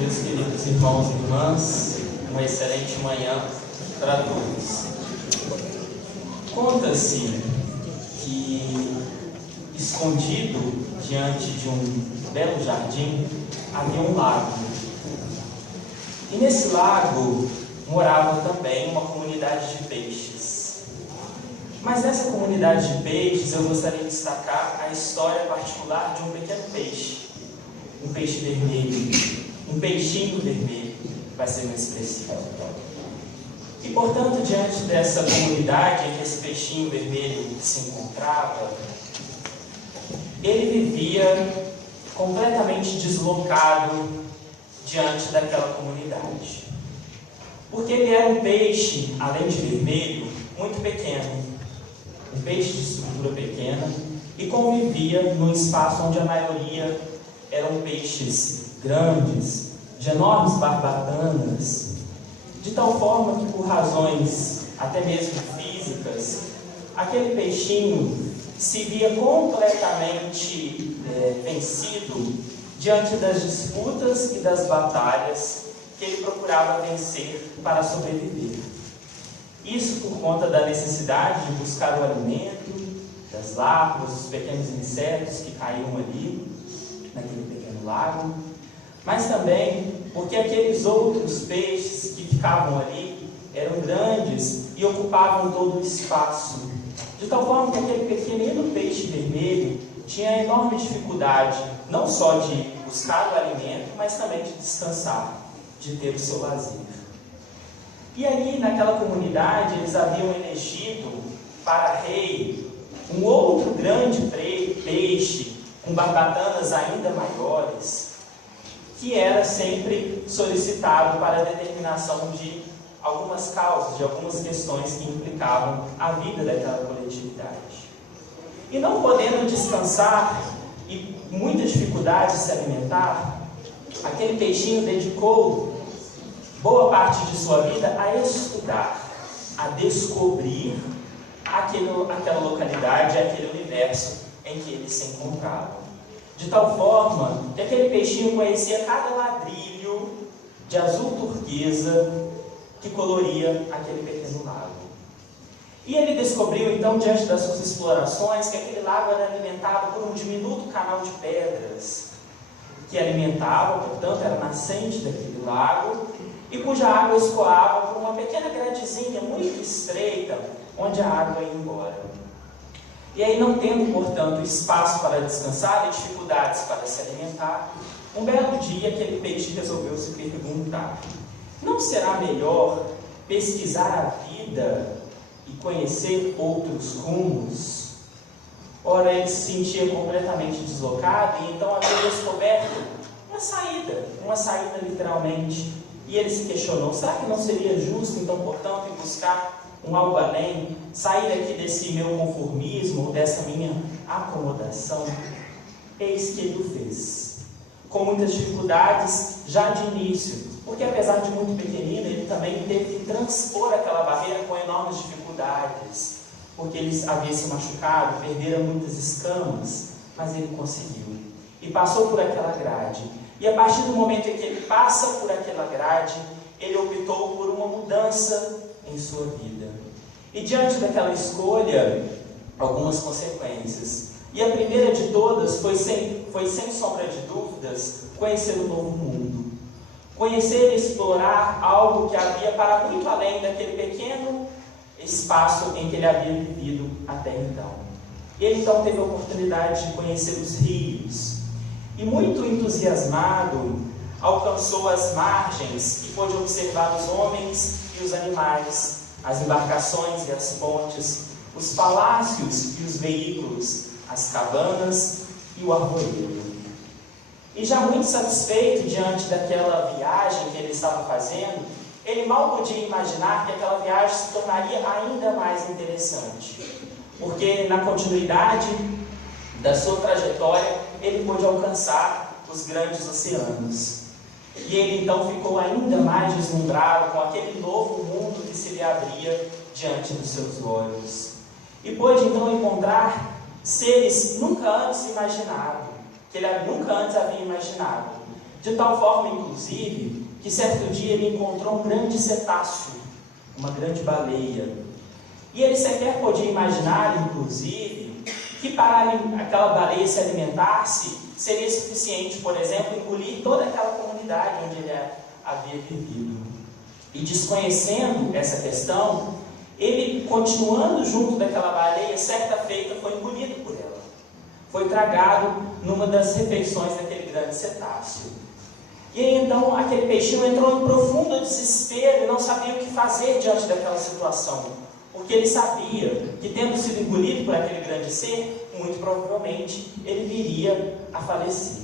Meus queridos irmãos e irmãs, uma excelente manhã para todos. Conta-se que, escondido diante de um belo jardim, havia um lago. E nesse lago morava também uma comunidade de peixes. Mas nessa comunidade de peixes eu gostaria de destacar a história particular de um pequeno peixe. Um peixe vermelho, um peixinho vermelho, vai ser mais específico. E portanto, diante dessa comunidade em que esse peixinho vermelho se encontrava, ele vivia completamente deslocado diante daquela comunidade. Porque ele era um peixe, além de vermelho, muito pequeno. Um peixe de estrutura pequena e convivia num espaço onde a maioria eram peixes grandes, de enormes barbatanas, de tal forma que, por razões até mesmo físicas, aquele peixinho se via completamente vencido diante das disputas e das batalhas que ele procurava vencer para sobreviver. Isso por conta da necessidade de buscar o alimento, das larvas, dos pequenos insetos que caíam ali, naquele pequeno lago, mas também porque aqueles outros peixes que ficavam ali eram grandes e ocupavam todo o espaço, de tal forma que aquele pequenino peixe vermelho tinha enorme dificuldade, não só de buscar o alimento, mas também de descansar, de ter o seu lazer. E ali naquela comunidade eles haviam elegido para rei um outro grande peixe, com barbatanas ainda maiores, que era sempre solicitado para a determinação de algumas causas, de algumas questões que implicavam a vida daquela coletividade. E não podendo descansar e muita dificuldade de se alimentar, aquele peixinho dedicou boa parte de sua vida a estudar, a descobrir aquela localidade, aquele universo em que ele se encontrava. De tal forma que aquele peixinho conhecia cada ladrilho de azul turquesa que coloria aquele pequeno lago. E ele descobriu então, diante das suas explorações, que aquele lago era alimentado por um diminuto canal de pedras, que alimentava, portanto, era a nascente daquele lago, e cuja água escoava por uma pequena gradezinha muito estreita, onde a água ia embora. E aí, não tendo, portanto, espaço para descansar e dificuldades para se alimentar, um belo dia aquele peixe resolveu se perguntar: não será melhor pesquisar a vida e conhecer outros rumos? Ora, ele se sentia completamente deslocado e então havia descoberto uma saída literalmente. E ele se questionou: será que não seria justo, então, portanto, em buscar um algo além, sair aqui desse meu conformismo, dessa minha acomodação? Eis que ele o fez, com muitas dificuldades já de início, porque apesar de muito pequenino, ele também teve que transpor aquela barreira com enormes dificuldades, porque ele havia se machucado, perdera muitas escamas, mas ele conseguiu, e passou por aquela grade, e a partir do momento em que ele passa por aquela grade, ele optou por uma mudança em sua vida. E diante daquela escolha, algumas consequências. E a primeira de todas foi sem sombra de dúvidas, conhecer o novo mundo. Conhecer e explorar algo que havia para muito além daquele pequeno espaço em que ele havia vivido até então. Ele então teve a oportunidade de conhecer os rios. E muito entusiasmado, alcançou as margens e pôde observar os homens e os animais, as embarcações e as pontes, os palácios e os veículos, as cabanas e o arvoredo. E já muito satisfeito diante daquela viagem que ele estava fazendo, ele mal podia imaginar que aquela viagem se tornaria ainda mais interessante, porque na continuidade da sua trajetória, ele pôde alcançar os grandes oceanos. E ele então ficou ainda mais deslumbrado com aquele novo mundo que se lhe abria diante dos seus olhos. E pôde então encontrar seres nunca antes imaginado, que ele nunca antes havia imaginado. De tal forma, inclusive, que certo dia ele encontrou um grande cetáceo, uma grande baleia. E ele sequer podia imaginar, inclusive, que para aquela baleia se alimentar-se, seria suficiente, por exemplo, engolir toda aquela comunidade onde ele havia vivido. E desconhecendo essa questão, ele, continuando junto daquela baleia, certa feita foi engolido por ela. Foi tragado numa das refeições daquele grande cetáceo. E aí então aquele peixinho entrou em profundo desespero e não sabia o que fazer diante daquela situação. Porque ele sabia que, tendo sido engolido por aquele grande ser, muito provavelmente ele viria a falecer.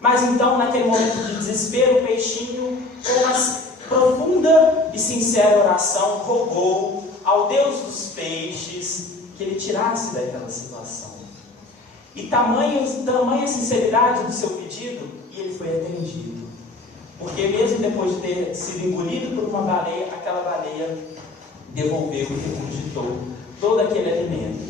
Mas então, naquele momento de desespero, o peixinho, com uma profunda e sincera oração, rogou ao Deus dos peixes que ele tirasse daquela situação. E tamanha sinceridade do seu pedido, e ele foi atendido. Porque mesmo depois de ter sido engolido por uma baleia, aquela baleia devolveu e regurgitou todo aquele alimento.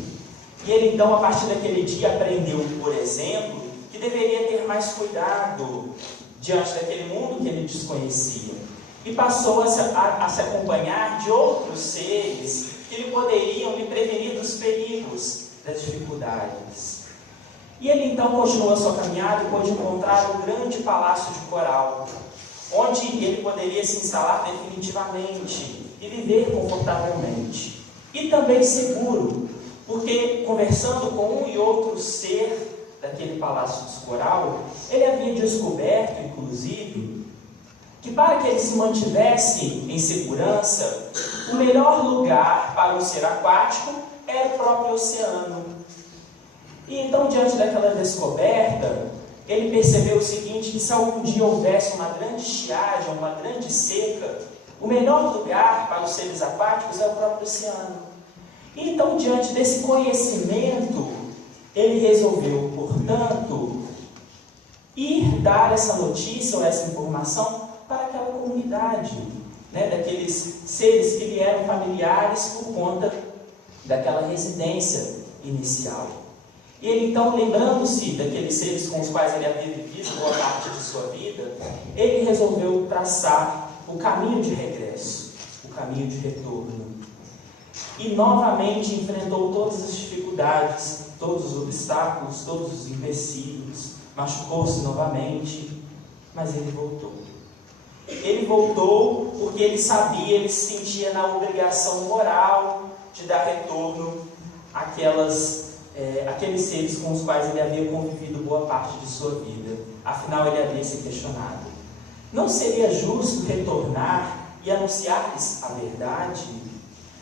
E ele então, a partir daquele dia, aprendeu, por exemplo, que deveria ter mais cuidado diante daquele mundo que ele desconhecia. E passou a se acompanhar de outros seres que lhe poderiam lhe prevenir dos perigos, das dificuldades. E ele então continuou a sua caminhada e pôde encontrar o grande palácio de coral, onde ele poderia se instalar definitivamente e viver confortavelmente. E também seguro, porque conversando com um e outro ser daquele palácio de coral, ele havia descoberto, inclusive, que para que ele se mantivesse em segurança, o melhor lugar para um ser aquático era o próprio oceano. E então, diante daquela descoberta, ele percebeu o seguinte, que se algum dia houvesse uma grande estiagem, uma grande seca, o melhor lugar para os seres aquáticos é o próprio oceano. E então, diante desse conhecimento, ele resolveu, portanto, ir dar essa notícia ou essa informação para aquela comunidade, daqueles seres que lhe eram familiares por conta daquela residência inicial. E ele então, lembrando-se daqueles seres com os quais ele havia vivido boa parte de sua vida, ele resolveu traçar o caminho de regresso, o caminho de retorno. E novamente enfrentou todas as dificuldades, todos os obstáculos, todos os empecilhos, machucou-se novamente, mas ele voltou. Ele voltou porque ele sabia, ele se sentia na obrigação moral de dar retorno àqueles seres com os quais ele havia convivido boa parte de sua vida. Afinal, ele havia se questionado: não seria justo retornar e anunciar-lhes a verdade?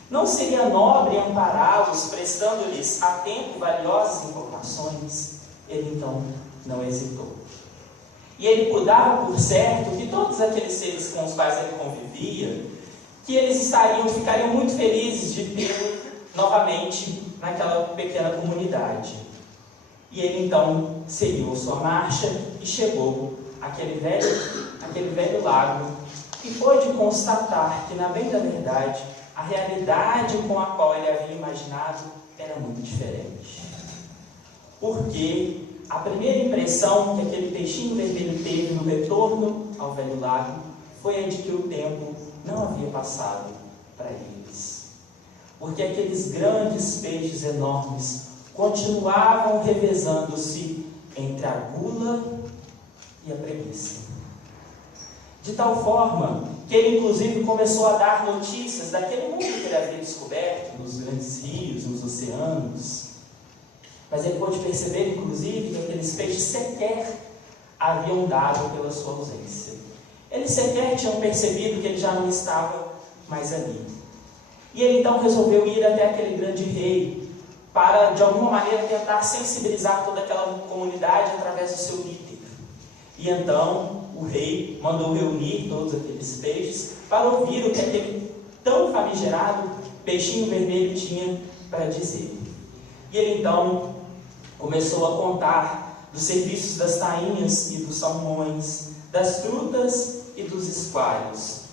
Não seria nobre ampará-los, prestando-lhes a tempo valiosas informações? Ele então não hesitou. E ele dava por certo que todos aqueles seres com os quais ele convivia, que eles ficariam muito felizes de tê-lo novamente naquela pequena comunidade. E ele então seguiu sua marcha e chegou àquele velho lago e pôde constatar que, na bem da verdade, a realidade com a qual ele havia imaginado era muito diferente. Porque a primeira impressão que aquele peixinho vermelho teve no retorno ao velho lago foi a de que o tempo não havia passado para eles. Porque aqueles grandes peixes enormes continuavam revezando-se entre a gula e a preguiça. De tal forma que ele inclusive começou a dar notícias daquele mundo que ele havia descoberto, nos grandes rios, nos oceanos. Mas ele pôde perceber, inclusive, que aqueles peixes sequer haviam dado pela sua ausência. Eles sequer tinham percebido que ele já não estava mais ali. E ele então resolveu ir até aquele grande rei para, de alguma maneira, tentar sensibilizar toda aquela comunidade através do seu líder. E então o rei mandou reunir todos aqueles peixes para ouvir o que aquele tão famigerado peixinho vermelho tinha para dizer. E ele então começou a contar dos serviços das tainhas e dos salmões, das trutas e dos esqualhos.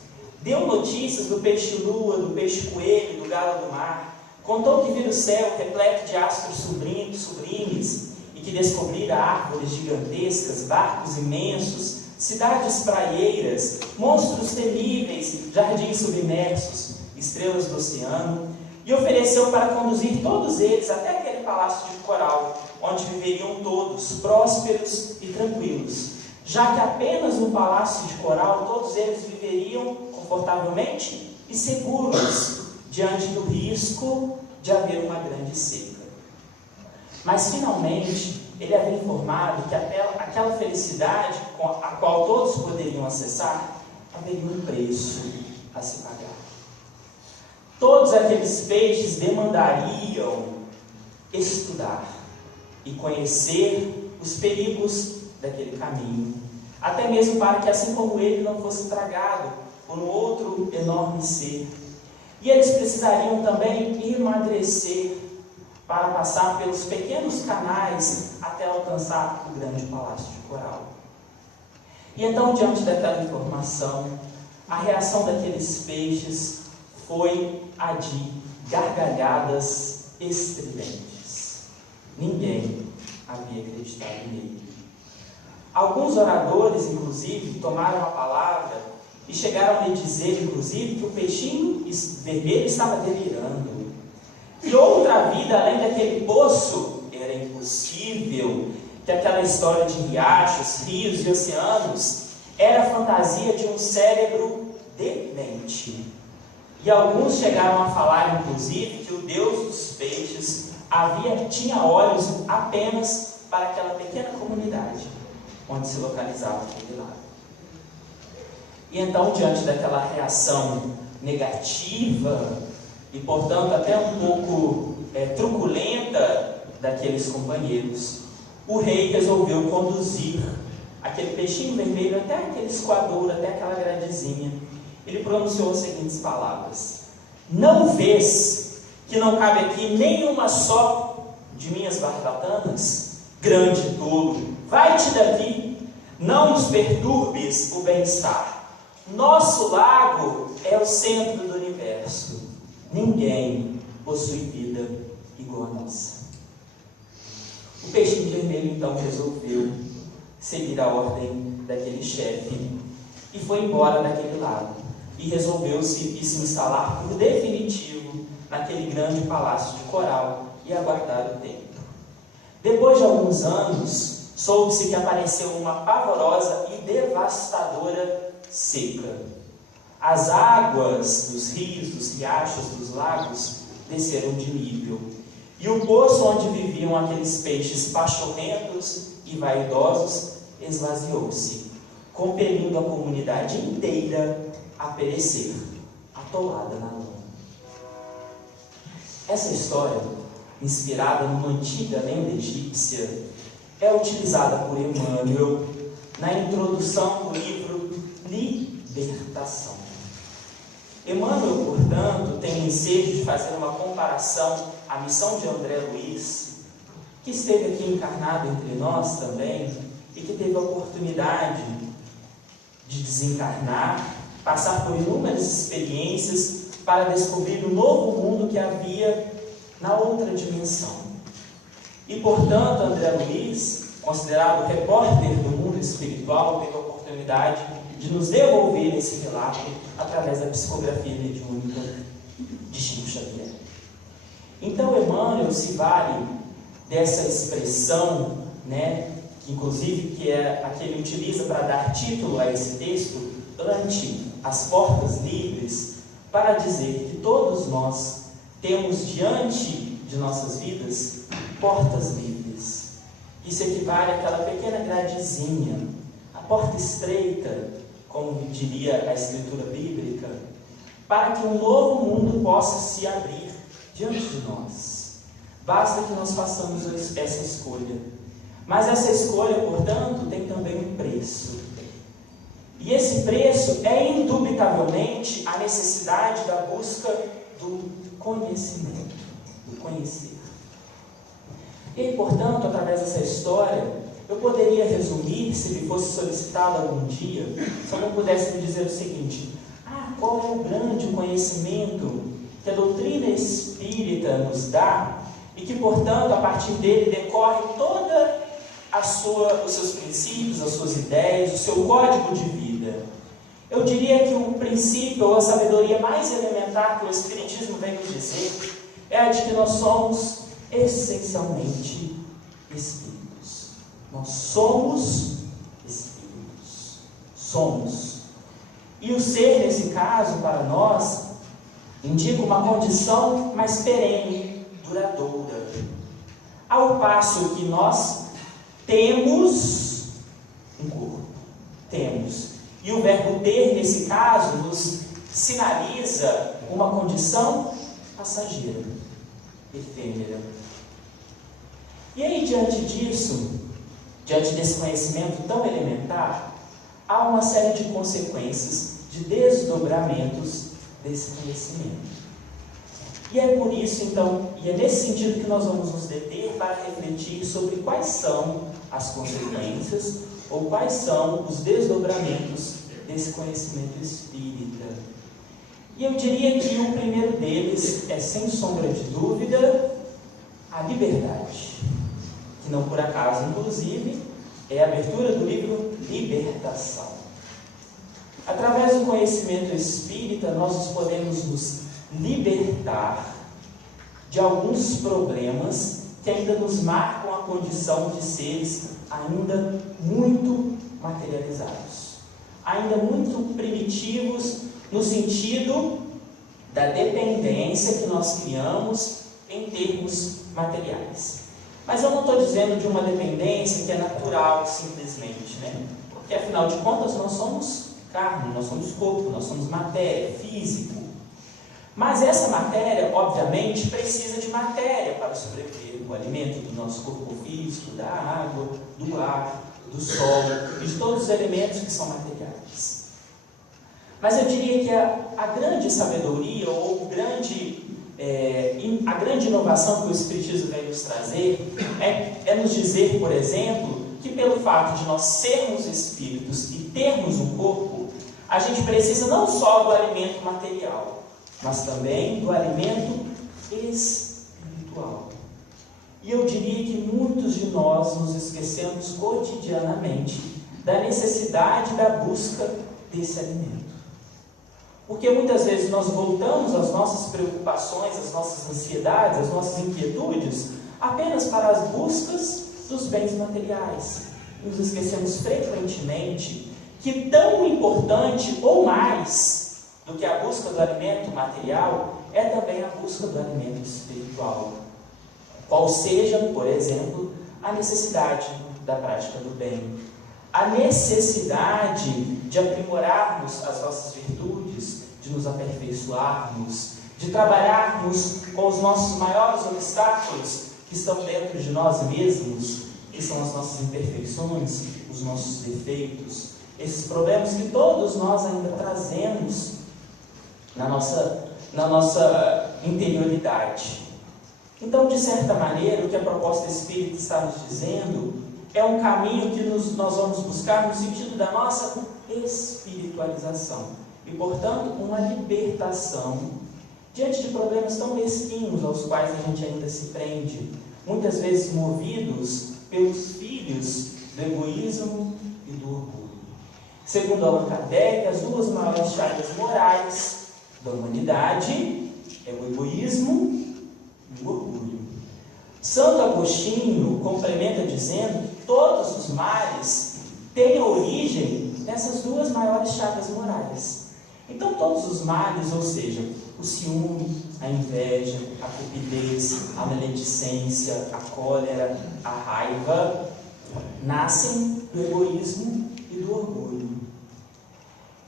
Deu notícias do peixe-lua, do peixe-coelho, do galo do mar. Contou que vira o céu repleto de astros sublimes e e que descobrira árvores gigantescas, barcos imensos, cidades praieiras, monstros temíveis, jardins submersos, estrelas do oceano, e ofereceu para conduzir todos eles até aquele palácio de coral, onde viveriam todos, prósperos e tranquilos, já que apenas no palácio de coral todos eles viveriam confortavelmente e seguros diante do risco de haver uma grande seca. Mas finalmente ele havia informado que aquela felicidade a qual todos poderiam acessar haveria um preço a se pagar. Todos aqueles peixes demandariam estudar e conhecer os perigos daquele caminho, até mesmo para que, assim como ele, não fosse tragado por um outro enorme ser. E eles precisariam também emagrecer para passar pelos pequenos canais até alcançar o grande palácio de coral. E então, diante daquela informação, a reação daqueles peixes foi a de gargalhadas estridentes. Ninguém havia acreditado nele. Alguns oradores, inclusive, tomaram a palavra e chegaram a lhe dizer, inclusive, que o peixinho vermelho estava delirando. Que outra vida além daquele poço era impossível, que aquela história de riachos, rios e oceanos era a fantasia de um cérebro demente. E alguns chegaram a falar, inclusive, que o Deus dos peixes tinha olhos apenas para aquela pequena comunidade onde se localizava aquele lago. E então, diante daquela reação negativa e, portanto, até um pouco truculenta daqueles companheiros, o rei resolveu conduzir aquele peixinho vermelho até aquele escoadouro, até aquela gradezinha. Ele pronunciou as seguintes palavras: não vês que não cabe aqui nenhuma só de minhas barbatanas? Grande tolo, vai-te daqui, não nos perturbes o bem-estar. Nosso lago é o centro do universo. Ninguém possui vida igual a nossa. O peixinho vermelho então resolveu seguir a ordem daquele chefe e foi embora daquele lago e resolveu se instalar por definitivo naquele grande palácio de coral e aguardar o tempo. Depois de alguns anos, soube-se que apareceu uma pavorosa e devastadora seca. As águas dos rios, dos riachos, dos lagos desceram de nível. E o poço onde viviam aqueles peixes pachorrentos e vaidosos esvaziou-se, compelindo a comunidade inteira a perecer, atolada na lama. Essa história, inspirada numa antiga lenda egípcia, é utilizada por Emmanuel na introdução do livro Libertação. Emmanuel, portanto, tem o ensejo de fazer uma comparação à missão de André Luiz, que esteve aqui encarnado entre nós também e que teve a oportunidade de desencarnar, passar por inúmeras experiências para descobrir o novo mundo que havia na outra dimensão. E, portanto, André Luiz, considerado repórter do mundo espiritual, teve a oportunidade de nos devolver esse relato através da psicografia mediúnica de Chico Xavier. Então, Emmanuel se vale dessa expressão, que inclusive que é a que ele utiliza para dar título a esse texto, ante as portas livres, para dizer que todos nós temos diante de nossas vidas portas livres. Isso equivale àquela pequena gradezinha, a porta estreita, como diria a escritura bíblica, para que um novo mundo possa se abrir diante de nós. Basta que nós façamos essa escolha. Mas essa escolha, portanto, tem também um preço. E esse preço é indubitavelmente a necessidade da busca do conhecimento, do conhecer. E, portanto, através dessa história, eu poderia resumir, se me fosse solicitado algum dia, se eu não pudesse me dizer o seguinte: qual é o grande conhecimento que a doutrina espírita nos dá e que, portanto, a partir dele decorre toda os seus princípios, as suas ideias, o seu código de vida. Eu diria que o princípio ou a sabedoria mais elementar que o Espiritismo vem nos dizer é a de que nós somos essencialmente espíritos. Nós somos espíritos. Somos. E o ser, nesse caso, para nós, indica uma condição mais perene, duradoura. Ao passo que nós temos um corpo. Temos. E o verbo ter, nesse caso, nos sinaliza uma condição passageira, efêmera. E aí, diante disso, diante desse conhecimento tão elementar, há uma série de consequências, de desdobramentos desse conhecimento. E é por isso, então, e é nesse sentido que nós vamos nos deter para refletir sobre quais são as consequências ou quais são os desdobramentos desse conhecimento espírita. E eu diria que o primeiro deles é, sem sombra de dúvida, a liberdade, que não por acaso, inclusive, é a abertura do livro Libertação. Através do conhecimento espírita, nós podemos nos libertar de alguns problemas que ainda nos marcam a condição de seres ainda muito materializados, ainda muito primitivos no sentido da dependência que nós criamos em termos materiais. Mas eu não estou dizendo de uma dependência que é natural simplesmente, né? Porque afinal de contas nós somos carne, nós somos corpo, nós somos matéria, físico. Mas essa matéria, obviamente, precisa de matéria para sobreviver, o alimento do nosso corpo físico, da água, do ar, do sol e de todos os elementos que são materiais. Mas eu diria que a grande sabedoria ou a grande inovação que o Espiritismo vem nos trazer é nos dizer, por exemplo, que pelo fato de nós sermos espíritos e termos um corpo, a gente precisa não só do alimento material, mas também do alimento espiritual. E eu diria que muitos de nós nos esquecemos cotidianamente da necessidade da busca desse alimento. Porque muitas vezes nós voltamos às nossas preocupações, às nossas ansiedades, às nossas inquietudes, apenas para as buscas dos bens materiais. Nos esquecemos frequentemente que tão importante ou mais do que a busca do alimento material é também a busca do alimento espiritual. Qual seja, por exemplo, a necessidade da prática do bem, a necessidade de aprimorarmos as nossas virtudes, de nos aperfeiçoarmos, de trabalharmos com os nossos maiores obstáculos que estão dentro de nós mesmos, que são as nossas imperfeições, os nossos defeitos, esses problemas que todos nós ainda trazemos na nossa interioridade. Então, de certa maneira, o que a proposta espírita está nos dizendo é um caminho que nós vamos buscar no sentido da nossa espiritualização e, portanto, uma libertação diante de problemas tão mesquinhos aos quais a gente ainda se prende, muitas vezes movidos pelos filhos do egoísmo e do orgulho. Segundo Allan Kardec, as duas maiores chagas morais da humanidade é o egoísmo e o orgulho. Santo Agostinho complementa dizendo que todos os males têm origem nessas duas maiores chagas morais. Então todos os males, ou seja, o ciúme, a inveja, a cupidez, a maledicência, a cólera, a raiva, nascem do egoísmo e do orgulho.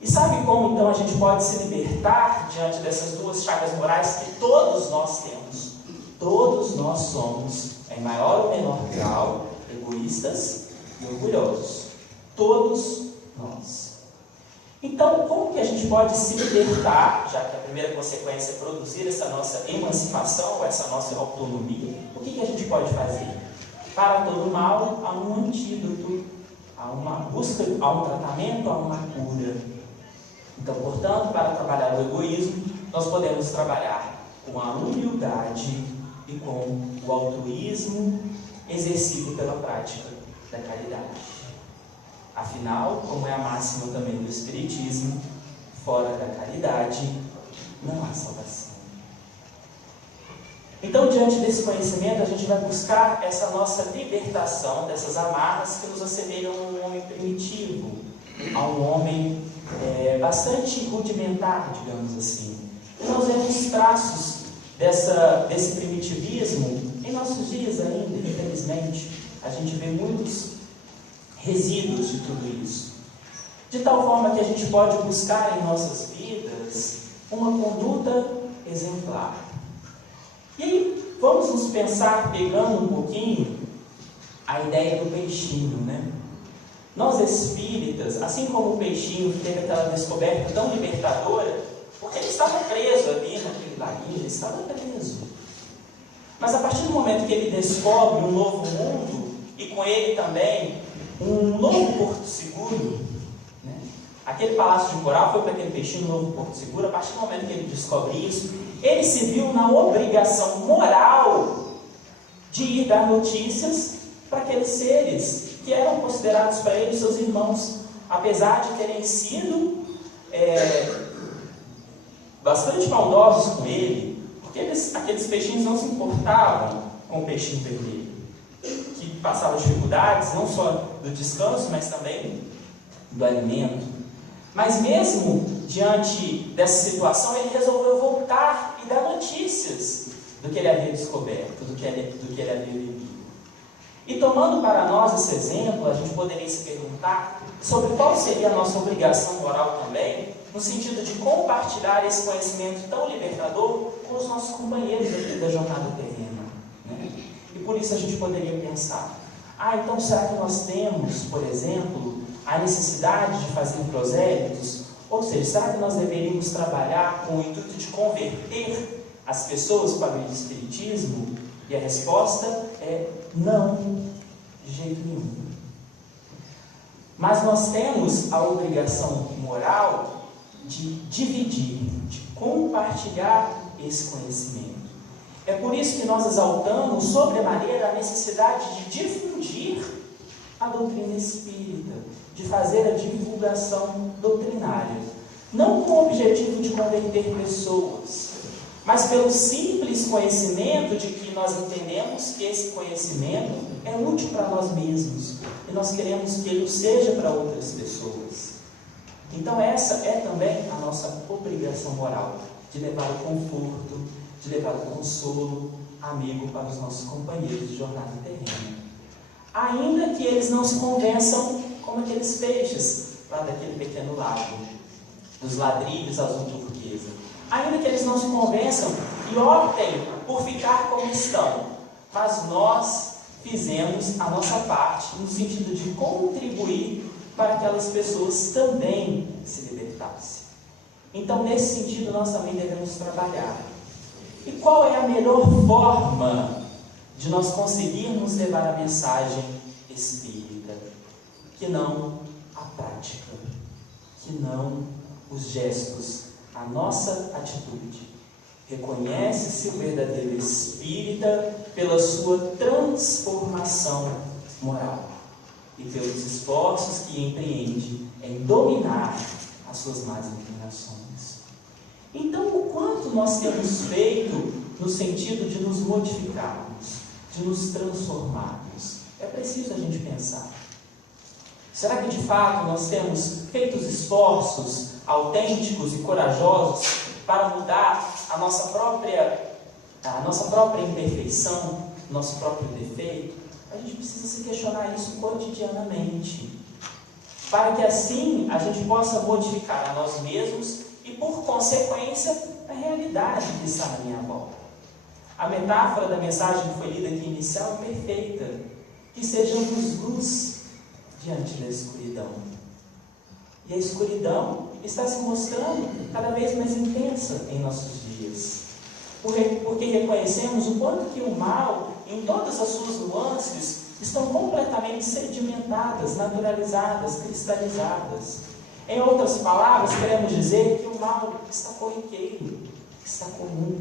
E sabe como então a gente pode se libertar diante dessas duas chagas morais que todos nós temos? Todos nós somos, em maior ou menor grau, egoístas e orgulhosos. Todos nós. Então, como que a gente pode se libertar, já que a primeira consequência é produzir essa nossa emancipação, essa nossa autonomia? O que a gente pode fazer? Para todo mal, há um antídoto, há uma busca, há um tratamento, há uma cura. Então, portanto, para trabalhar o egoísmo, nós podemos trabalhar com a humildade e com o altruísmo exercido pela prática da caridade. Afinal, como é a máxima também do Espiritismo, fora da caridade não há salvação. Então, diante desse conhecimento, a gente vai buscar essa nossa libertação dessas amarras que nos assemelham a um homem primitivo, a um homem bastante rudimentar, digamos assim. E nós vemos traços desse primitivismo em nossos dias ainda, infelizmente. A gente vê muitos resíduos de tudo isso. De tal forma que a gente pode buscar em nossas vidas uma conduta exemplar. E aí, vamos nos pensar, pegando um pouquinho a ideia do peixinho, né? Nós espíritas, assim como o peixinho que teve aquela descoberta tão libertadora, porque ele estava preso ali naquele laguinho, ele estava preso. Mas a partir do momento que ele descobre um novo mundo, e com ele também um novo porto seguro, né? Aquele palácio de coral foi para aquele peixinho um novo porto seguro. A partir do momento que ele descobre isso, ele se viu na obrigação moral de ir dar notícias para aqueles seres que eram considerados para ele seus irmãos, apesar de terem sido bastante maldosos com ele, porque aqueles peixinhos não se importavam com o peixinho vermelho, que passava dificuldades, não só do descanso, mas também do alimento. Mas mesmo diante dessa situação, ele resolveu voltar e dar notícias do que ele havia descoberto, do que ele havia vivido. E tomando para nós esse exemplo, a gente poderia se perguntar sobre qual seria a nossa obrigação moral também, no sentido de compartilhar esse conhecimento tão libertador com os nossos companheiros aqui da jornada terrena, né? E por isso a gente poderia pensar, então será que nós temos, por exemplo, a necessidade de fazer prosélitos? Ou seja, será que nós deveríamos trabalhar com o intuito de converter as pessoas para o Espiritismo? E a resposta é não, de jeito nenhum. Mas nós temos a obrigação moral de dividir, de compartilhar esse conhecimento. É por isso que nós exaltamos sobremaneira a necessidade de difundir a doutrina espírita, de fazer a divulgação doutrinária, não com o objetivo de converter pessoas, mas pelo simples conhecimento de que nós entendemos que esse conhecimento é útil para nós mesmos e nós queremos que ele seja para outras pessoas. Então essa é também a nossa obrigação moral, de levar o conforto, de levar o consolo amigo para os nossos companheiros de jornada terrena. Ainda que eles não se convençam como aqueles peixes lá daquele pequeno lago, dos ladrilhos azul turquesa. Ainda que eles não se convençam e optem por ficar como estão, mas nós fizemos a nossa parte no sentido de contribuir para que aquelas pessoas também se libertassem. Então, nesse sentido, nós também devemos trabalhar. E qual é a melhor forma de nós conseguirmos levar a mensagem espírita? Que não a prática, que não os gestos, a nossa atitude. Reconhece-se o verdadeiro espírita pela sua transformação moral e pelos esforços que empreende em dominar as suas más inclinações. Então, o quanto nós temos feito no sentido de nos modificarmos, de nos transformarmos? É preciso a gente pensar. Será que de fato nós temos feito os esforços autênticos e corajosos para mudar a nossa própria imperfeição, nosso próprio defeito? A gente precisa se questionar isso cotidianamente, para que assim a gente possa modificar a nós mesmos e, por consequência, a realidade que está na minha volta. A metáfora da mensagem que foi lida aqui inicial é perfeita. Que sejamos luz diante da escuridão. E a escuridão está se mostrando cada vez mais intensa em nossos dias. Porque reconhecemos o quanto que o mal, em todas as suas nuances, estão completamente sedimentadas, naturalizadas, cristalizadas. Em outras palavras, queremos dizer que o mal está corriqueiro, está comum.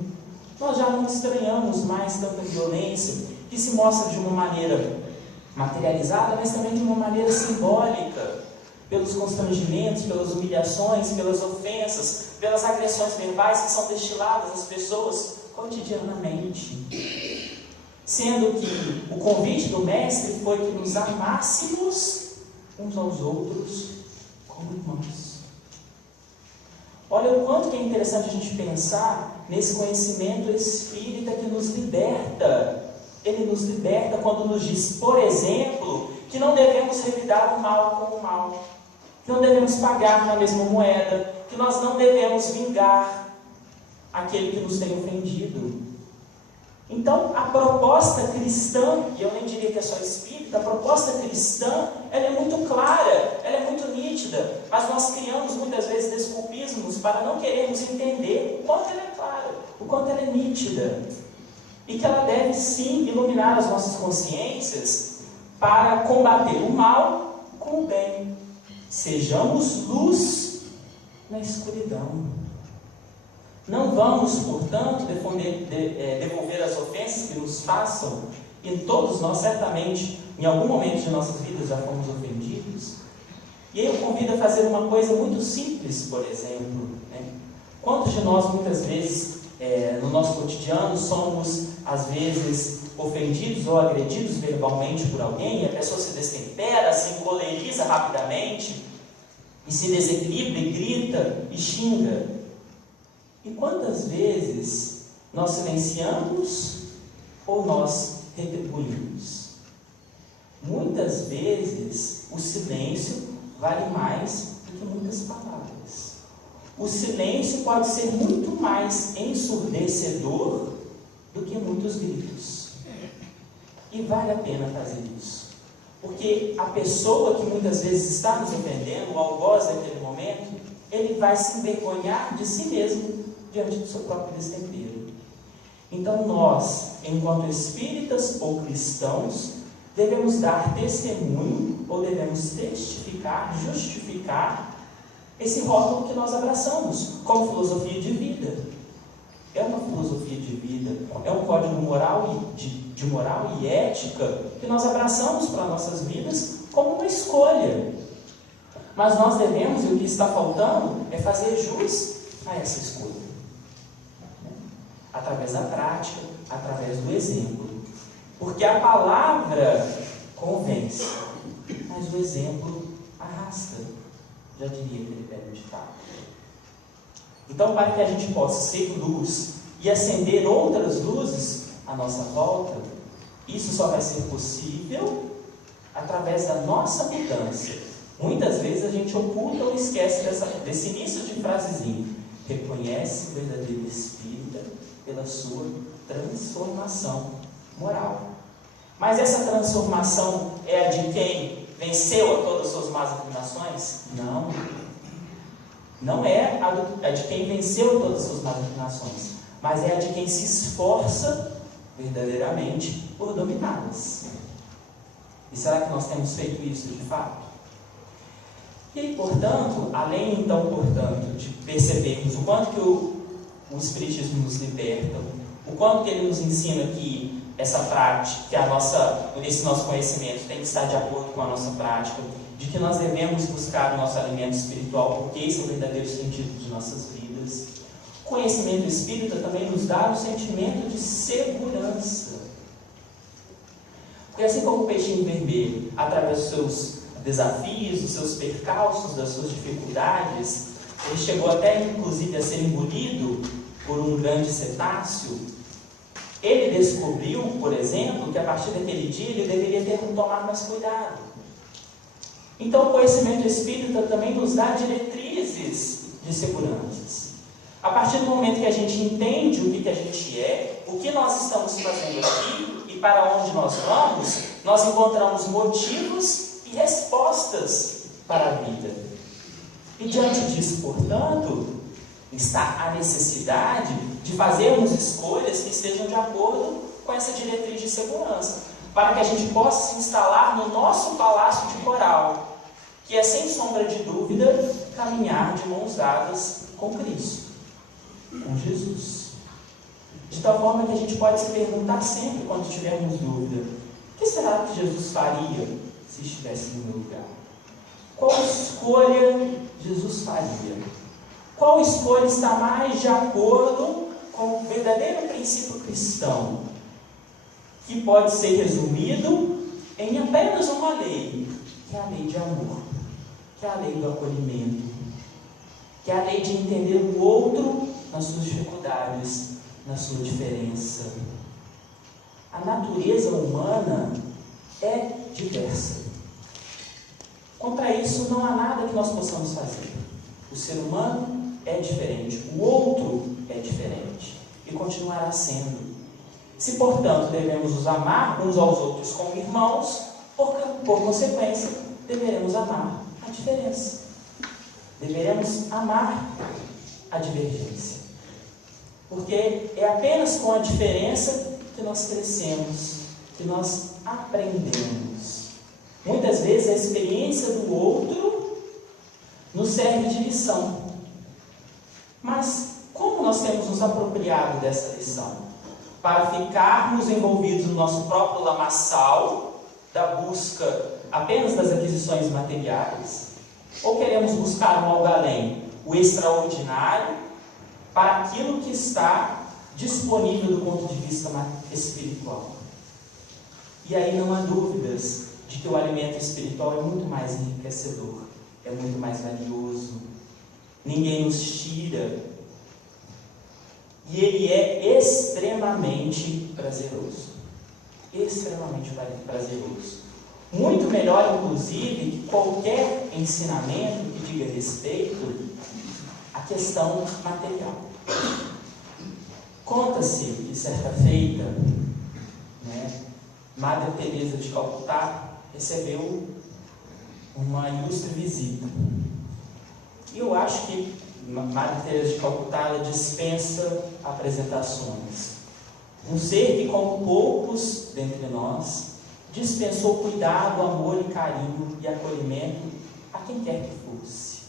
Nós já não estranhamos mais tanta violência que se mostra de uma maneira materializada, mas também de uma maneira simbólica, pelos constrangimentos, pelas humilhações, pelas ofensas, pelas agressões verbais que são destiladas às pessoas cotidianamente. Sendo que o convite do Mestre foi que nos amássemos uns aos outros como irmãos. Olha o quanto que é interessante a gente pensar nesse conhecimento espírita que nos liberta. Ele nos liberta quando nos diz, por exemplo, que não devemos revidar o mal com o mal, que não devemos pagar na mesma moeda, que nós não devemos vingar aquele que nos tem ofendido. Então, a proposta cristã, e eu nem diria que é só espírita, a proposta cristã, ela é muito clara, ela é muito nítida, mas nós criamos muitas vezes desculpismos para não querermos entender o quanto ela é clara, o quanto ela é nítida, e que ela deve sim iluminar as nossas consciências para combater o mal com o bem. Sejamos luz na escuridão. Não vamos, portanto, devolver as ofensas que nos façam, e todos nós, certamente, em algum momento de nossas vidas já fomos ofendidos. E aí eu convido a fazer uma coisa muito simples, por exemplo. Quantos de nós, muitas vezes, no nosso cotidiano, somos, às vezes, ofendidos ou agredidos verbalmente por alguém, e a pessoa se destempera, se encoleriza rapidamente, e se desequilibra, e grita, e xinga. E quantas vezes nós silenciamos ou nós retribuímos? Muitas vezes o silêncio vale mais do que muitas palavras. O silêncio pode ser muito mais ensurdecedor do que muitos gritos. E vale a pena fazer isso. Porque a pessoa que muitas vezes está nos ofendendo, o algoz daquele momento, ele vai se envergonhar de si mesmo diante do seu próprio destempero. Então nós, enquanto espíritas ou cristãos, devemos dar testemunho, ou devemos testificar, justificar esse rótulo que nós abraçamos como filosofia de vida. É uma filosofia de vida, é um código moral de moral e ética que nós abraçamos para nossas vidas como uma escolha. Mas nós devemos, e o que está faltando, é fazer jus a essa escolha. Através da prática, através do exemplo. Porque a palavra convence, mas o exemplo arrasta, já diria aquele velho ditado. Então, para que a gente possa ser luz e acender outras luzes à nossa volta, isso só vai ser possível através da nossa mudança. Muitas vezes a gente oculta ou esquece desse início de frasezinho. Reconhece o verdadeiro espírita pela sua transformação moral. Mas essa transformação é a de quem venceu a todas as suas más inclinações? Não. Não é a de quem venceu todas as suas más inclinações, mas é a de quem se esforça verdadeiramente por dominá-las. E será que nós temos feito isso de fato? E aí, portanto, além então, de percebermos o quanto que o Espiritismo nos liberta, o quanto que ele nos ensina que essa prática, que esse nosso conhecimento tem que estar de acordo com a nossa prática, de que nós devemos buscar o nosso alimento espiritual, porque esse é o verdadeiro sentido de nossas vidas. O conhecimento espírita também nos dá um sentimento de segurança. Porque assim como o peixinho vermelho, através dos seus desafios, dos seus percalços, das suas dificuldades, ele chegou até inclusive a ser engolido por um grande cetáceo. Ele descobriu, por exemplo, que a partir daquele dia ele deveria ter que tomar mais cuidado. Então o conhecimento espírita também nos dá diretrizes de seguranças. A partir do momento que a gente entende o que a gente é, o que nós estamos fazendo aqui e para onde nós vamos, nós encontramos motivos e respostas para a vida. E diante disso, portanto, está a necessidade de fazermos escolhas que estejam de acordo com essa diretriz de segurança, para que a gente possa se instalar no nosso palácio de coral, que é, sem sombra de dúvida, caminhar de mãos dadas com Cristo, com Jesus. De tal forma que a gente pode se perguntar sempre quando tivermos dúvida: o que será que Jesus faria se estivesse no meu lugar? Qual escolha Jesus faria? Qual escolha está mais de acordo com o verdadeiro princípio cristão, que pode ser resumido em apenas uma lei, que é a lei de amor, que é a lei do acolhimento, que é a lei de entender o outro nas suas dificuldades, na sua diferença. A natureza humana é diversa. Contra isso, não há nada que nós possamos fazer. O ser humano é diferente, o outro é diferente e continuará sendo. Se, portanto, devemos nos amar uns aos outros como irmãos, por consequência, deveremos amar a diferença. Deveremos amar a divergência. Porque é apenas com a diferença que nós crescemos, que nós aprendemos. Muitas vezes a experiência do outro nos serve de lição. Mas como nós temos nos apropriado dessa lição? Para ficarmos envolvidos no nosso próprio lamaçal da busca apenas das aquisições materiais? Ou queremos buscar um algo além, o extraordinário, para aquilo que está disponível do ponto de vista espiritual? E aí não há dúvidas de que o alimento espiritual é muito mais enriquecedor, é muito mais valioso. Ninguém nos tira. E ele é extremamente prazeroso. Extremamente prazeroso. Muito melhor, inclusive, que qualquer ensinamento que diga respeito à questão material. Conta-se que certa feita, Madre Teresa de Calcutá recebeu uma ilustre visita. E eu acho que Madre Teresa de Calcutá dispensa apresentações. Um ser que, como poucos dentre nós, dispensou cuidado, amor e carinho e acolhimento a quem quer que fosse.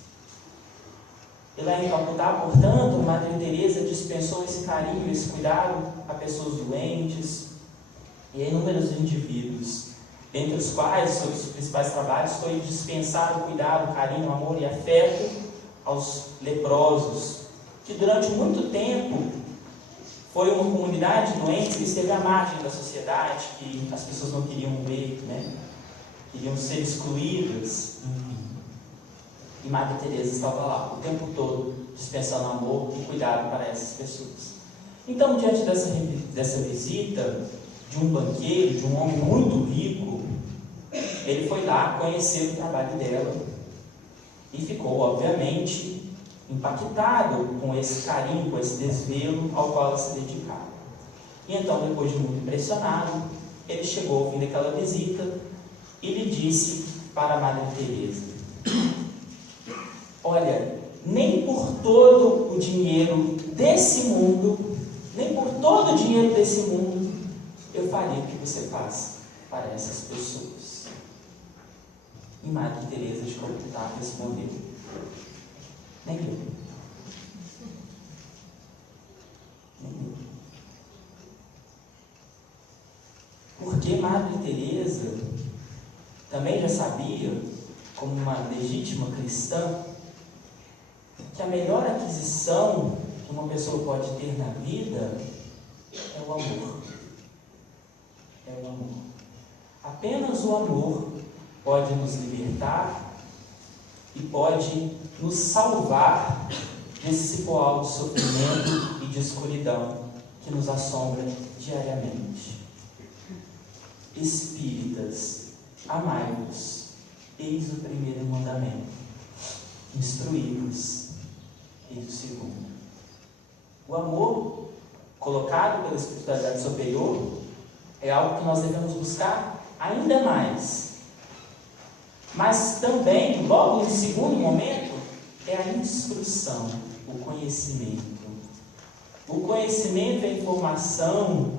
E lá em Calcutá, portanto, Madre Teresa dispensou esse carinho, esse cuidado a pessoas doentes e a inúmeros indivíduos, dentre os quais seus principais trabalhos foi dispensar o cuidado, carinho, amor e afeto aos leprosos, que durante muito tempo foi uma comunidade doente que esteve à margem da sociedade, que as pessoas não queriam ver, queriam ser excluídas. E Madre Teresa estava lá o tempo todo dispensando amor e cuidado para essas pessoas. Então, diante dessa visita de um banqueiro, de um homem muito rico, ele foi lá conhecer o trabalho dela e ficou, obviamente, impactado com esse carinho, com esse desvelo ao qual ela se dedicava. E então, depois de muito impressionado, ele chegou ao fim daquela visita e lhe disse para a Madre Teresa: olha, nem por todo o dinheiro desse mundo, eu faria o que você faz para essas pessoas. E Madre Teresa de Calcutá respondeu: nem eu. Porque Madre Teresa também já sabia, como uma legítima cristã, que a melhor aquisição que uma pessoa pode ter na vida é o amor. É o amor. Apenas o amor pode nos libertar e pode nos salvar desse cipoal de sofrimento e de escuridão que nos assombra diariamente. Espíritas, amai-vos, eis o primeiro mandamento. Instruí-vos, eis o segundo. O amor, colocado pela espiritualidade superior, é algo que nós devemos buscar ainda mais. Mas também, logo em segundo momento, é a instrução, o conhecimento. O conhecimento e a informação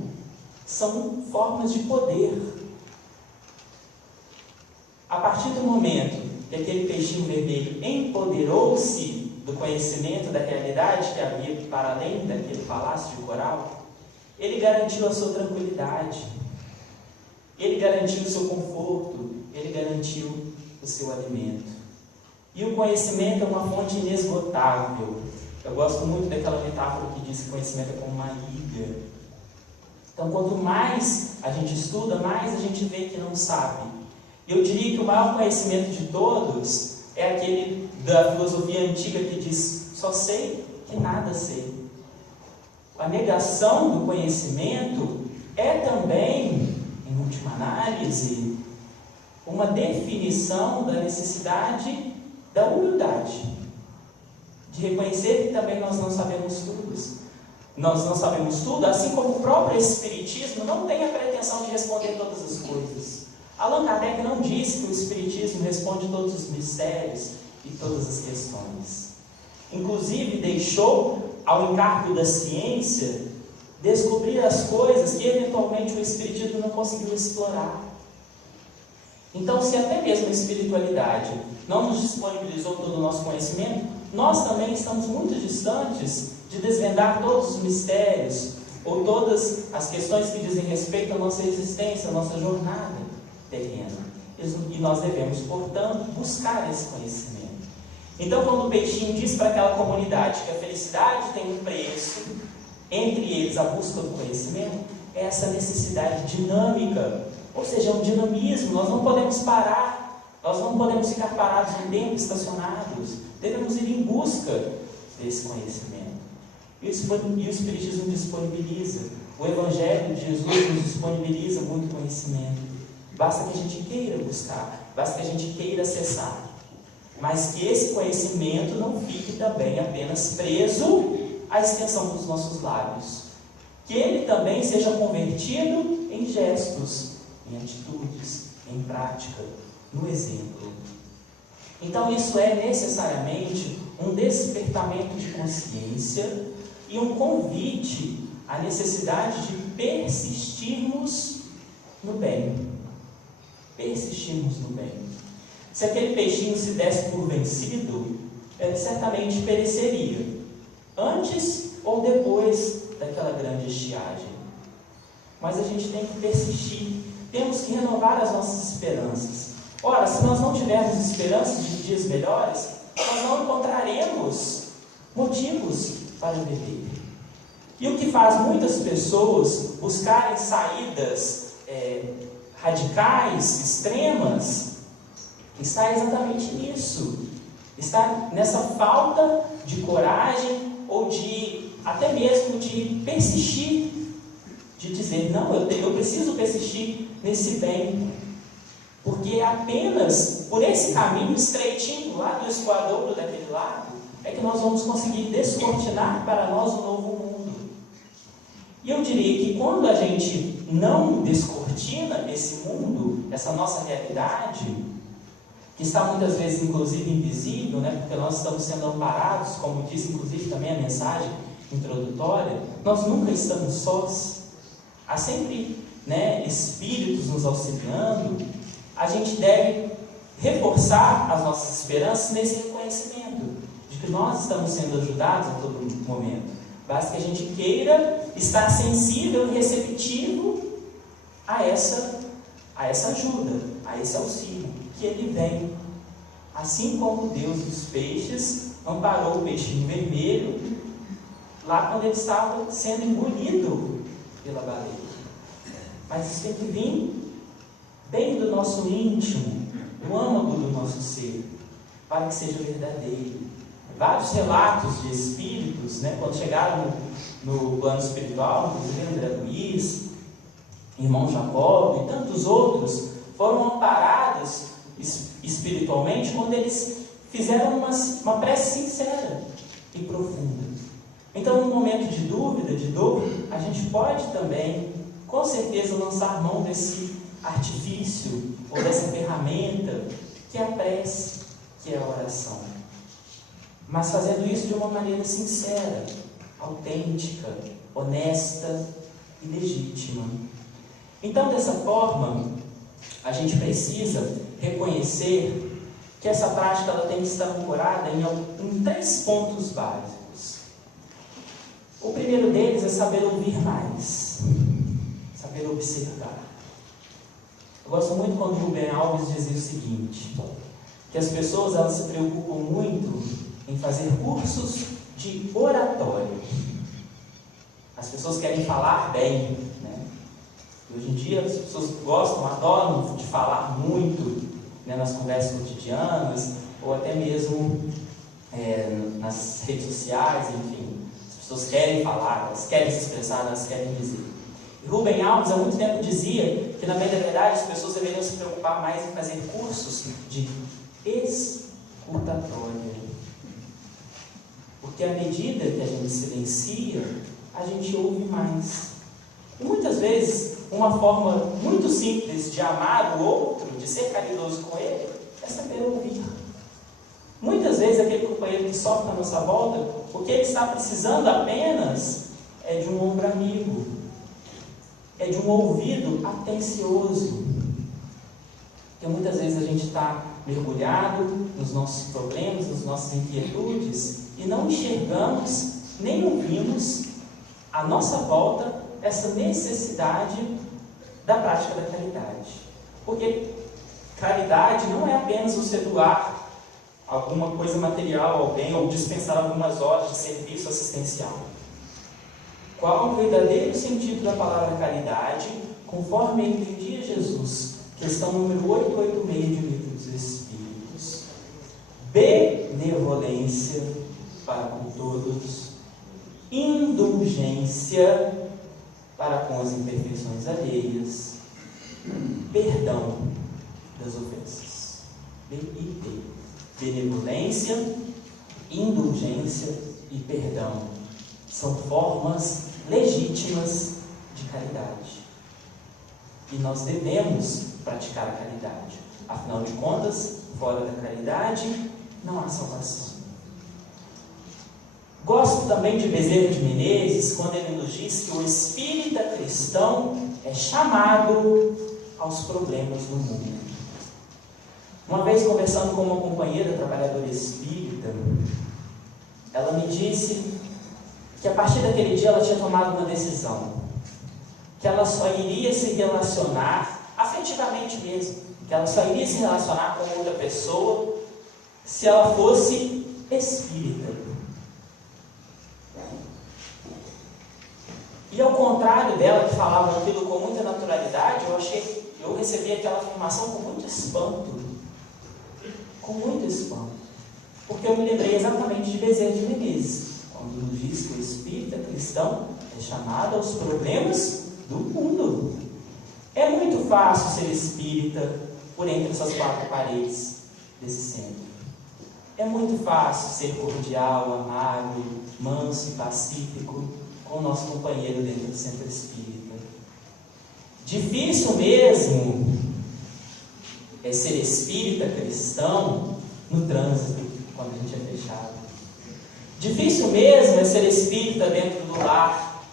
são formas de poder. A partir do momento que aquele peixinho vermelho empoderou-se do conhecimento da realidade que havia para além daquele palácio de coral, Ele garantiu a sua tranquilidade, Ele garantiu o seu conforto, Ele garantiu o seu alimento. E o conhecimento é uma fonte inesgotável. Eu gosto muito daquela metáfora que diz que conhecimento é como uma ilha. Então, quanto mais a gente estuda, mais a gente vê que não sabe. Eu diria que o maior conhecimento de todos é aquele da filosofia antiga que diz: só sei que nada sei. A negação do conhecimento é também, em última análise, uma definição da necessidade da humildade, de reconhecer que também nós não sabemos tudo. Nós não sabemos tudo, assim como o próprio Espiritismo não tem a pretensão de responder todas as coisas. Allan Kardec não disse que o Espiritismo responde todos os mistérios e todas as questões. Inclusive, deixou ao encargo da ciência descobrir as coisas que eventualmente o Espiritismo não conseguiu explorar. Então, se até mesmo a espiritualidade não nos disponibilizou todo o nosso conhecimento, nós também estamos muito distantes de desvendar todos os mistérios ou todas as questões que dizem respeito à nossa existência, à nossa jornada terrena. E nós devemos, portanto, buscar esse conhecimento. Então, quando o peixinho diz para aquela comunidade que a felicidade tem um preço, entre eles a busca do conhecimento, é essa necessidade dinâmica, ou seja, é um dinamismo. Nós não podemos parar, nós não podemos ficar parados no tempo, estacionados. Devemos ir em busca desse conhecimento. E o Espiritismo disponibiliza, o Evangelho de Jesus nos disponibiliza muito conhecimento. Basta que a gente queira buscar, basta que a gente queira acessar. Mas que esse conhecimento não fique também apenas preso à extensão dos nossos lábios. Que ele também seja convertido em gestos, em atitudes, em prática, no exemplo. Então isso é necessariamente um despertamento de consciência e um convite à necessidade de persistirmos no bem. Persistirmos no bem. Se aquele peixinho se desse por vencido, ele certamente pereceria, antes ou depois daquela grande estiagem. Mas a gente tem que persistir, temos que renovar as nossas esperanças. Ora, se nós não tivermos esperanças de dias melhores, nós não encontraremos motivos para viver. E o que faz muitas pessoas buscarem saídas radicais, extremas, está exatamente nisso. Está nessa falta de coragem ou até mesmo de persistir, de dizer, não, eu preciso persistir nesse bem, porque apenas por esse caminho estreitinho lá do escoadouro daquele lago é que nós vamos conseguir descortinar para nós um novo mundo. E eu diria que quando a gente não descortina esse mundo, essa nossa realidade, que está muitas vezes inclusive invisível, porque nós estamos sendo amparados, como diz inclusive também a mensagem introdutória, nós nunca estamos sós. Há sempre espíritos nos auxiliando. A gente deve reforçar as nossas esperanças nesse reconhecimento de que nós estamos sendo ajudados a todo momento. Basta que a gente queira estar sensível e receptivo a essa ajuda, a esse auxílio, que ele vem. Assim como o Deus dos peixes amparou o peixinho vermelho lá quando ele estava sendo engolido pela baleia. Mas isso tem que vir bem do nosso íntimo, do âmago do nosso ser, para que seja verdadeiro. Vários relatos de espíritos, quando chegaram no plano espiritual, inclusive André Luiz, irmão Jacob e tantos outros, foram amparados espiritualmente quando eles fizeram uma prece sincera e profunda. Então, no momento de dúvida, de dor, a gente pode também, com certeza, lançar mão desse artifício ou dessa ferramenta que é a prece, que é a oração. Mas fazendo isso de uma maneira sincera, autêntica, honesta e legítima. Então, dessa forma, a gente precisa reconhecer que essa prática ela tem que estar ancorada em 3 pontos básicos. O primeiro deles é saber ouvir mais. mais. Saber observar. Eu gosto muito quando Rubem Alves dizia o seguinte, que as pessoas elas se preocupam muito em fazer cursos de oratório. As pessoas querem falar bem, né? Hoje em dia as pessoas gostam, adoram de falar muito, né, nas conversas cotidianas, ou até mesmo nas redes sociais, enfim. As pessoas querem falar, elas querem se expressar, elas querem dizer. E Rubem Alves há muito tempo dizia que, na verdade, as pessoas deveriam se preocupar mais em fazer cursos de escutatória. Porque à medida que a gente silencia, a gente ouve mais. E muitas vezes, uma forma muito simples de amar o outro, de ser caridoso com ele, é saber ouvir. Muitas vezes, aquele companheiro que sofre na nossa volta, o que ele está precisando apenas é de um ombro amigo, é de um ouvido atencioso. Porque muitas vezes a gente está mergulhado nos nossos problemas, nas nossas inquietudes, e não enxergamos, nem ouvimos à nossa volta essa necessidade da prática da caridade. Porque caridade não é apenas você doar alguma coisa material a alguém ou dispensar algumas horas de serviço assistencial. Qual o verdadeiro sentido da palavra caridade, conforme entendia Jesus? Questão número 886 de Livro dos Espíritos. Benevolência para com todos, indulgência para com as imperfeições alheias, perdão das ofensas. BIP. Benevolência, indulgência e perdão são formas legítimas de caridade. E nós devemos praticar a caridade. Afinal de contas, fora da caridade, não há salvação. Gosto também de Bezerra de Menezes, quando ele nos diz que o espírita cristão é chamado aos problemas do mundo. Uma vez conversando com uma companheira trabalhadora espírita, ela me disse que a partir daquele dia ela tinha tomado uma decisão, que ela só iria se relacionar, afetivamente mesmo, que ela só iria se relacionar com outra pessoa se ela fosse espírita. E ao contrário dela, que falava aquilo com muita naturalidade, eu recebi aquela afirmação com muito espanto. Com muito espanto. Porque eu me lembrei exatamente de Bezerra de Menezes, quando nos diz que o espírita cristão é chamado aos problemas do mundo. É muito fácil ser espírita por entre essas quatro paredes desse centro. É muito fácil ser cordial, amável, manso e pacífico com o nosso companheiro dentro do centro espírita. Difícil mesmo é ser espírita cristão no trânsito, quando a gente é fechado. Difícil mesmo é ser espírita dentro do lar,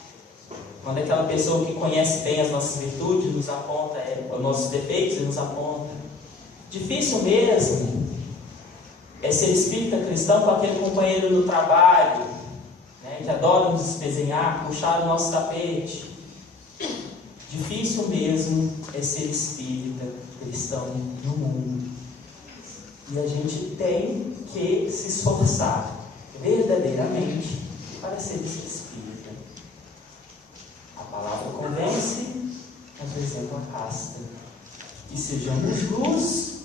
quando aquela pessoa que conhece bem as nossas virtudes nos aponta os nossos defeitos e nos aponta. Difícil mesmo é ser espírita cristão com aquele companheiro no trabalho, né, que adora nos despezinhar, puxar o nosso tapete. Difícil mesmo é ser espírita cristão no mundo. E a gente tem que se esforçar verdadeiramente para ser esse espírita. A palavra convence, mas o exemplo arrasta. Que sejamos luz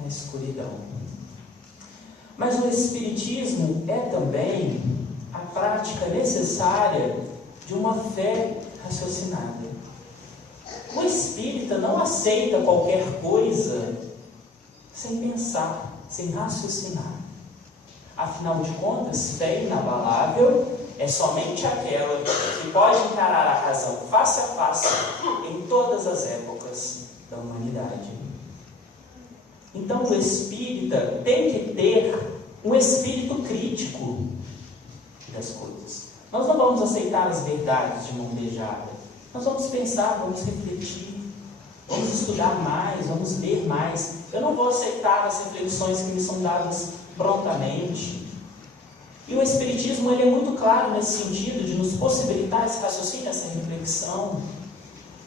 na escuridão. Mas o espiritismo é também a prática necessária de uma fé raciocinada. O espírita não aceita qualquer coisa sem pensar, sem raciocinar. Afinal de contas, fé inabalável é somente aquela que pode encarar a razão face a face em todas as épocas da humanidade. Então o espírita tem que ter um espírito crítico das coisas. Nós não vamos aceitar as verdades de mão beijada. Nós vamos pensar, vamos refletir, vamos estudar mais, vamos ler mais. Eu não vou aceitar as reflexões que me são dadas prontamente. E o Espiritismo ele é muito claro nesse sentido de nos possibilitar esse raciocínio, essa reflexão.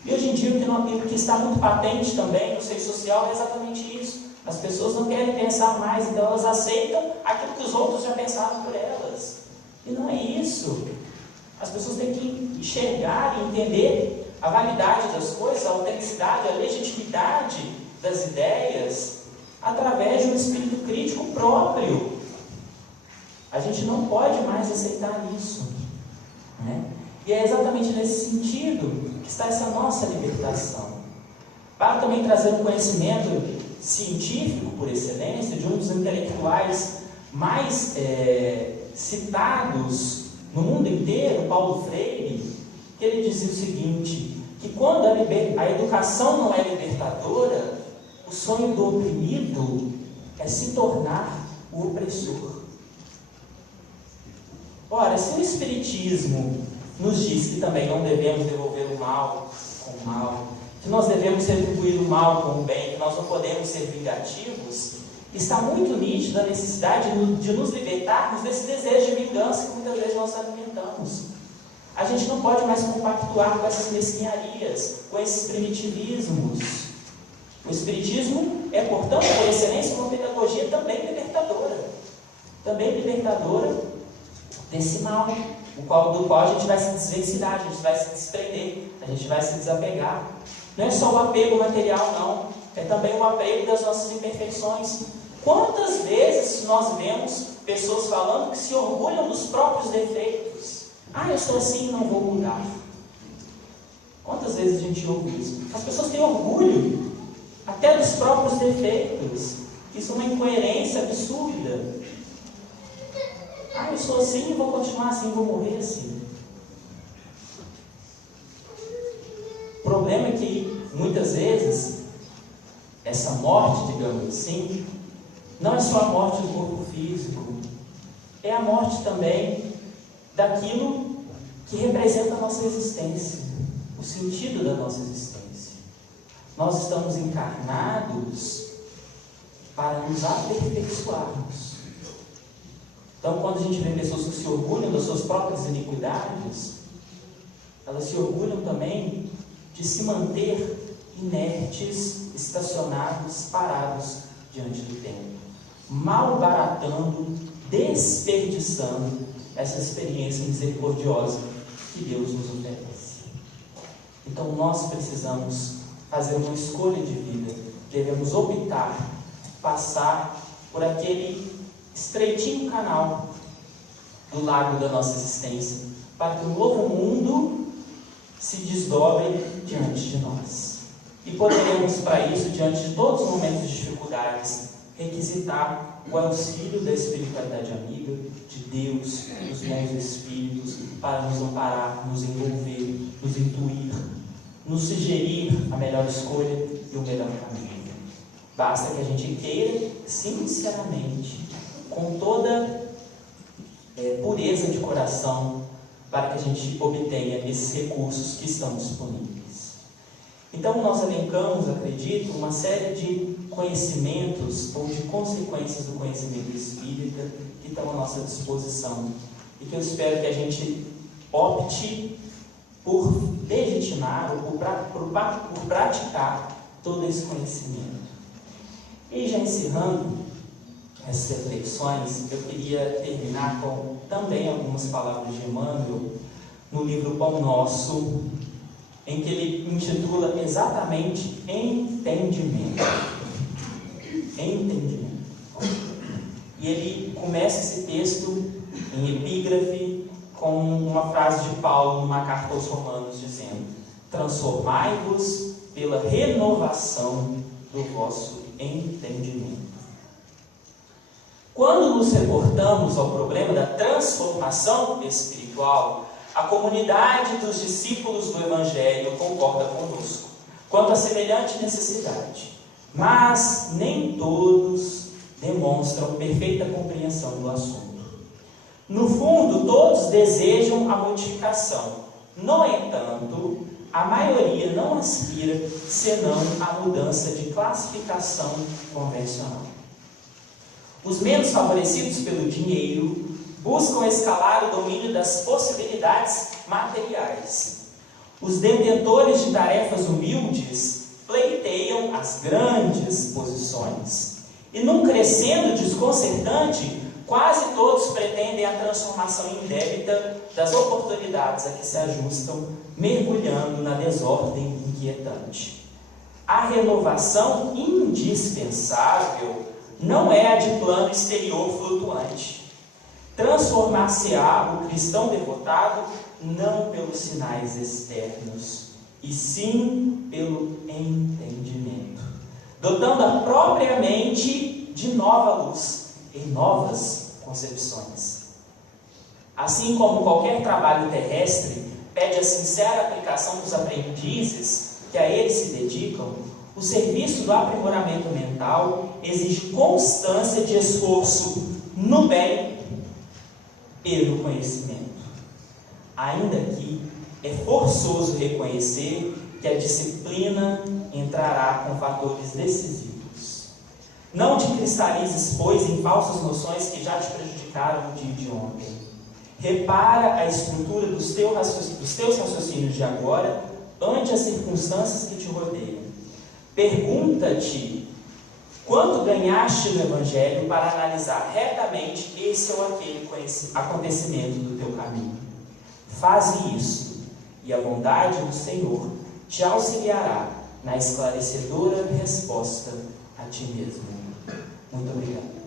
E hoje em dia o que está muito patente também no seio social é exatamente isso. As pessoas não querem pensar mais, então elas aceitam aquilo que os outros já pensaram por elas. E não é isso. As pessoas têm que enxergar e entender a validade das coisas, a autenticidade, a legitimidade das ideias através de um espírito crítico próprio. A gente não pode mais aceitar isso, né? E é exatamente nesse sentido que está essa nossa libertação. Para também trazer um conhecimento científico por excelência, de um dos intelectuais mais citados no mundo inteiro, Paulo Freire, que ele dizia o seguinte, que quando a educação não é libertadora, o sonho do oprimido é se tornar o opressor. Ora, se o Espiritismo nos diz que também não devemos devolver o mal com o mal, que nós devemos retribuir o mal com o bem, que nós não podemos ser vingativos, está muito nítida a necessidade de nos libertarmos desse desejo de vingança que muitas vezes nós alimentamos. A gente não pode mais compactuar com essas mesquinharias, com esses primitivismos. O Espiritismo é, portanto, por excelência, uma pedagogia também libertadora. Também libertadora desse mal, do qual a gente vai se desvencilhar, a gente vai se desprender, a gente vai se desapegar. Não é só o apego material, não. É também o apego das nossas imperfeições. Quantas vezes nós vemos pessoas falando que se orgulham dos próprios defeitos? Ah, eu sou assim e não vou mudar. Quantas vezes a gente ouve isso? As pessoas têm orgulho até dos próprios defeitos. Isso é uma incoerência absurda. Ah, eu sou assim e vou continuar assim, vou morrer assim. O problema é que, muitas vezes, essa morte, digamos assim, não é só a morte do corpo físico, é a morte também daquilo que representa a nossa existência, o sentido da nossa existência. Nós estamos encarnados para nos aperfeiçoarmos. Então, quando a gente vê pessoas que se orgulham das suas próprias iniquidades, elas se orgulham também de se manter inertes, estacionados, parados diante do tempo, malbaratando, desperdiçando essa experiência misericordiosa que Deus nos oferece. Então, nós precisamos fazer uma escolha de vida, devemos optar, passar por aquele estreitinho canal do lago da nossa existência, para que o novo mundo se desdobre diante de nós. E poderemos, para isso, diante de todos os momentos de dificuldades, requisitar o auxílio da espiritualidade amiga, de Deus, dos bons espíritos, para nos amparar, nos envolver, nos intuir, nos sugerir a melhor escolha e o melhor caminho. Basta que a gente queira sinceramente, com toda pureza de coração, para que a gente obtenha esses recursos que estão disponíveis. Então, nós elencamos, acredito, uma série de conhecimentos ou de consequências do conhecimento espírita que estão à nossa disposição e que eu espero que a gente opte por legitimar ou por praticar todo esse conhecimento. E já encerrando essas reflexões, eu queria terminar com também algumas palavras de Emmanuel no livro Pão Nosso, em que ele intitula exatamente Entendimento. Entendimento. E ele começa esse texto em epígrafe com uma frase de Paulo numa carta aos Romanos dizendo: transformai-vos pela renovação do vosso entendimento. Quando nos reportamos ao problema da transformação espiritual, a comunidade dos discípulos do Evangelho concorda conosco quanto a semelhante necessidade, mas nem todos demonstram perfeita compreensão do assunto. No fundo, todos desejam a modificação. No entanto, a maioria não aspira senão a mudança de classificação convencional. Os menos favorecidos pelo dinheiro buscam escalar o domínio das possibilidades materiais. Os detentores de tarefas humildes pleiteiam as grandes posições. E num crescendo desconcertante, quase todos pretendem a transformação indébita das oportunidades a que se ajustam, mergulhando na desordem inquietante. A renovação indispensável não é a de plano exterior flutuante. Transformar-se-á o cristão devotado não pelos sinais externos, e sim pelo entendimento, dotando a própria mente de nova luz, em novas concepções. Assim como qualquer trabalho terrestre pede a sincera aplicação dos aprendizes que a ele se dedicam, o serviço do aprimoramento mental exige constância de esforço no bem e no conhecimento. Ainda que é forçoso reconhecer que a disciplina entrará com fatores decisivos. Não te cristalizes, pois, em falsas noções que já te prejudicaram no dia de ontem. Repara a estrutura dos teus raciocínios de agora ante as circunstâncias que te rodeiam. Pergunta-te quanto ganhaste no Evangelho para analisar retamente esse ou aquele acontecimento do teu caminho. Faze isso, e a bondade do Senhor te auxiliará na esclarecedora resposta a ti mesmo. Muito obrigado.